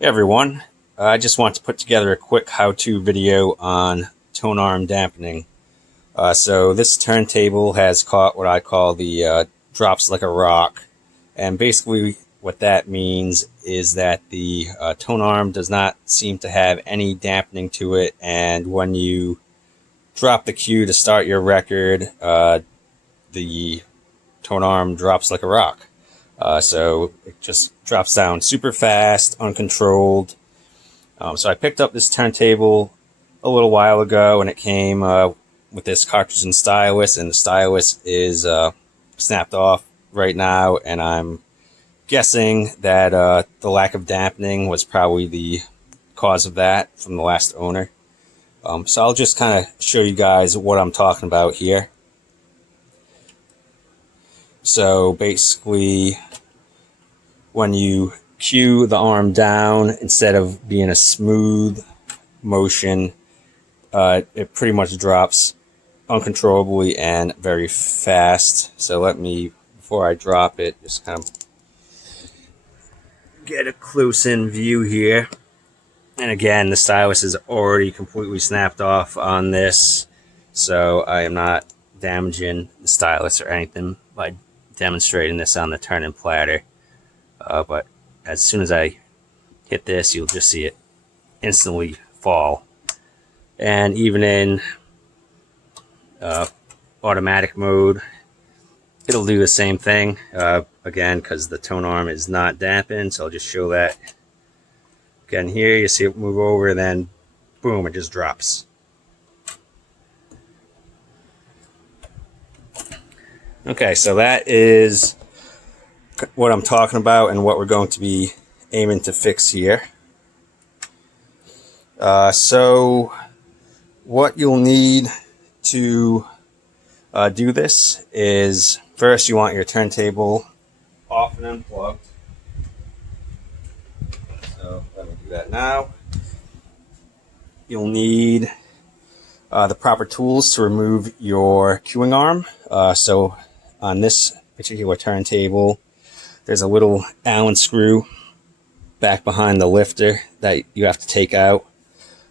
Hey everyone, I just want to put together a quick how-to video on Tonearm dampening. So this turntable has caught what I call the drops like a rock, and basically what that means is that the Tonearm does not seem to have any dampening to it, and when you drop the cue to start your record, the Tonearm drops like a rock. So it just drops down super fast, uncontrolled. So I picked up this turntable a little while ago, and it came with this cartridge and stylus, and the stylus is snapped off right now, and I'm guessing that the lack of dampening was probably the cause of that from the last owner. So I'll just kind of show you guys what I'm talking about here. So basically, when you cue the arm down, instead of being a smooth motion, it pretty much drops uncontrollably and very fast. So let me, before I drop it, just kind of get a close-in view here. And again, the stylus is already completely snapped off on this, so I am not damaging the stylus or anything by demonstrating this on the turning platter. But as soon as I hit this, you'll just see it instantly fall. And even in automatic mode, it'll do the same thing. Again, because the Tonearm is not dampened, so I'll just show that. Again, here you see it move over, and then boom, it just drops. Okay, so that is what I'm talking about and what we're going to be aiming to fix here. So what you'll need to do this is, first you want your turntable off and unplugged. So let me do that now. You'll need the proper tools to remove your cueing arm. So on this particular turntable, there's a little Allen screw back behind the lifter that you have to take out.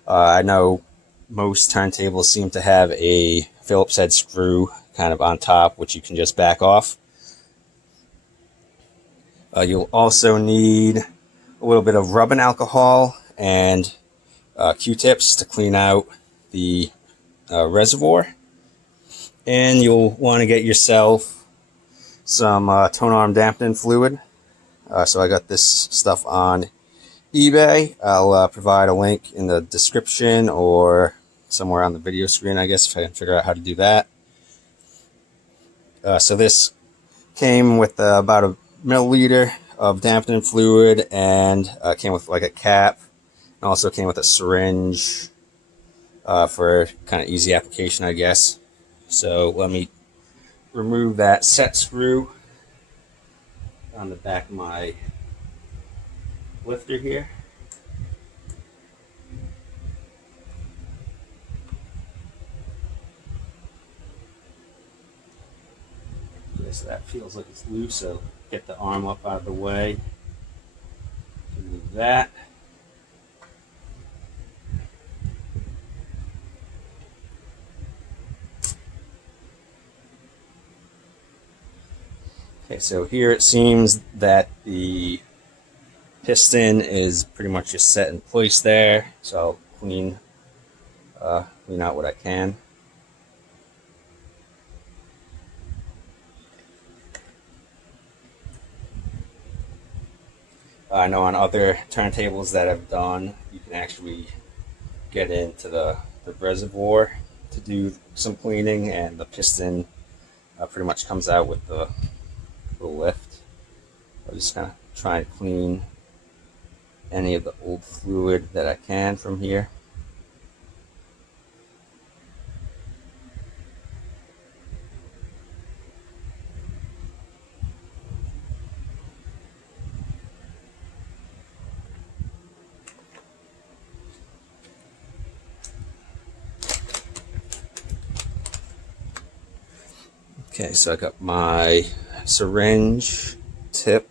I know most turntables seem to have a Phillips head screw kind of on top, which you can just back off. You'll also need a little bit of rubbing alcohol and Q-tips to clean out the reservoir. And you'll want to get yourself some Tonearm dampening fluid. So I got this stuff on eBay. I'll provide a link in the description or somewhere on the video screen, I guess, if I can figure out how to do that. So this came with about a milliliter of dampening fluid, and came with like a cap, and also came with a syringe for kind of easy application, I guess. So let me remove that set screw on the back of my lifter here. Okay, so that feels like it's loose, so get the arm up out of the way. Remove that. Okay, so here it seems that the piston is pretty much just set in place there, so I'll clean out what I can. I know on other turntables that I've done, you can actually get into the reservoir to do some cleaning, and the piston pretty much comes out with the little lift. I'll just kind of try and clean any of the old fluid that I can from here. Okay, so I got my syringe tip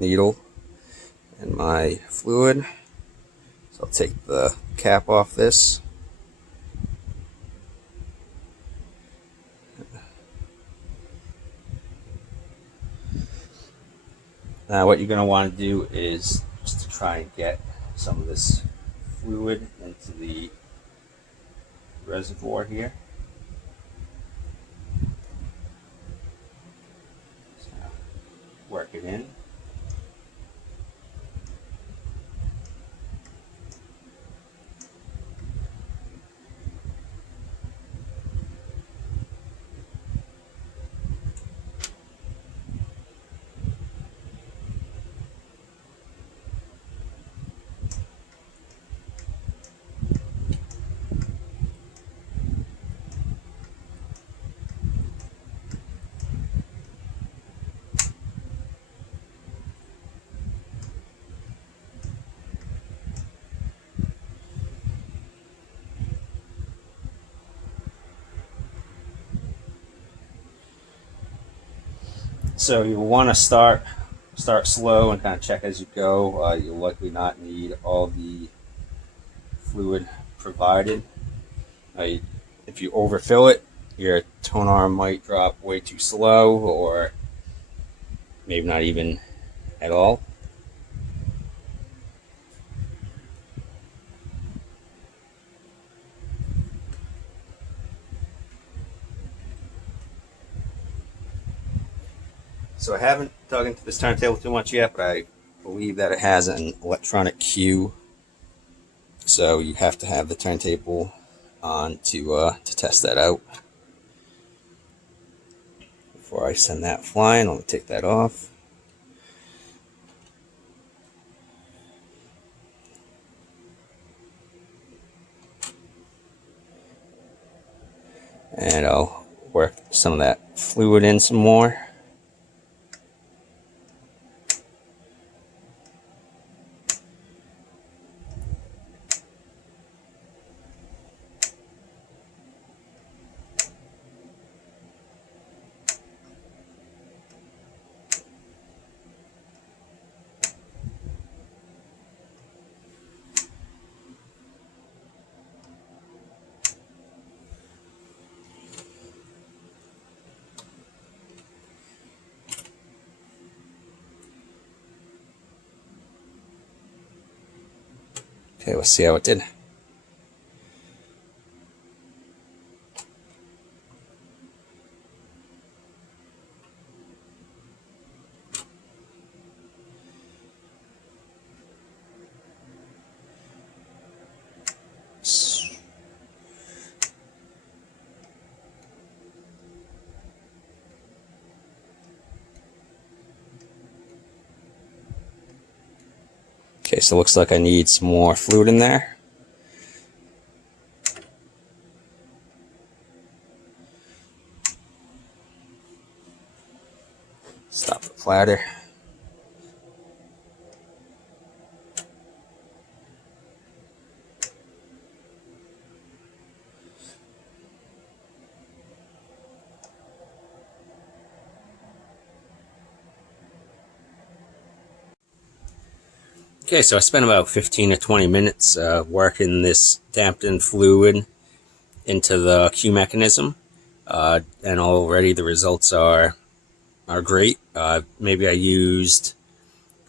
needle, and my fluid. So I'll take the cap off this. Now what you're going to want to do is just to try and get some of this fluid into the reservoir here. Just work it in. So you want to start slow and kind of check as you go. You'll likely not need all the fluid provided. If you overfill it, your Tonearm might drop way too slow, or maybe not even at all. So I haven't dug into this turntable too much yet, but I believe that it has an electronic cue. So you have to have the turntable on to test that out. Before I send that flying, let me take that off. And I'll work some of that fluid in some more. Okay, let's see how it did. Okay, so it looks like I need some more fluid in there. Stop the platter. Okay, so I spent about 15 to 20 minutes working this dampening fluid into the cue mechanism, and already the results are great. Maybe I used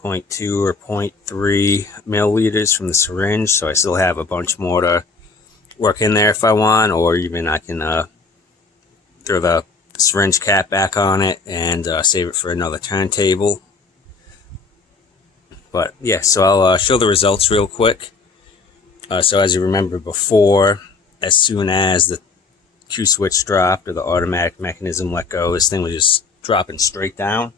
0.2 or 0.3 milliliters from the syringe, so I still have a bunch more to work in there if I want, or even I can throw the syringe cap back on it and save it for another turntable. But yeah, so I'll show the results real quick. So as you remember before, as soon as the cue switch dropped or the automatic mechanism let go, this thing was just dropping straight down.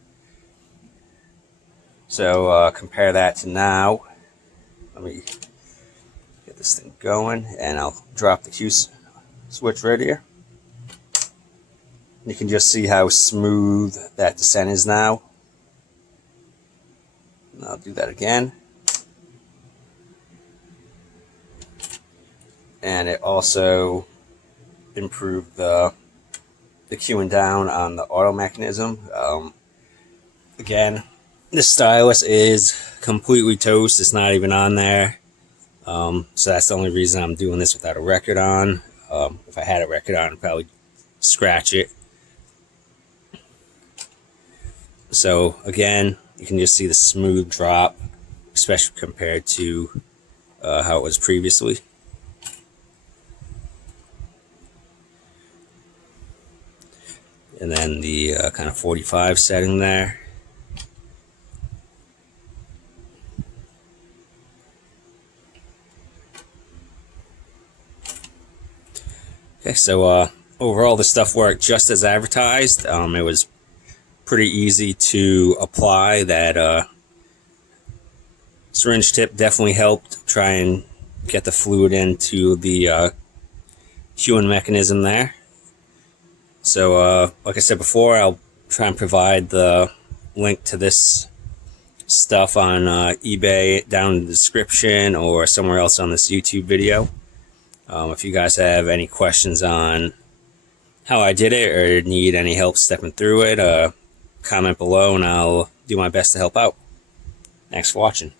So compare that to now. Let me get this thing going, and I'll drop the cue switch right here. You can just see how smooth that descent is now. And I'll do that again. And it also improved the cueing down on the auto mechanism. Again, This stylus is completely toast. It's not even on there. So that's the only reason I'm doing this without a record on. If I had a record on, I'd probably scratch it. So again, you can just see the smooth drop, especially compared to how it was previously. And then the kind of 45 setting there. Okay, so overall the stuff worked just as advertised. It was pretty easy to apply. That syringe tip definitely helped try and get the fluid into the queuing mechanism there. So like I said before, I'll try and provide the link to this stuff on eBay down in the description or somewhere else on this YouTube video. If you guys have any questions on how I did it or need any help stepping through it, comment below and I'll do my best to help out. Thanks for watching.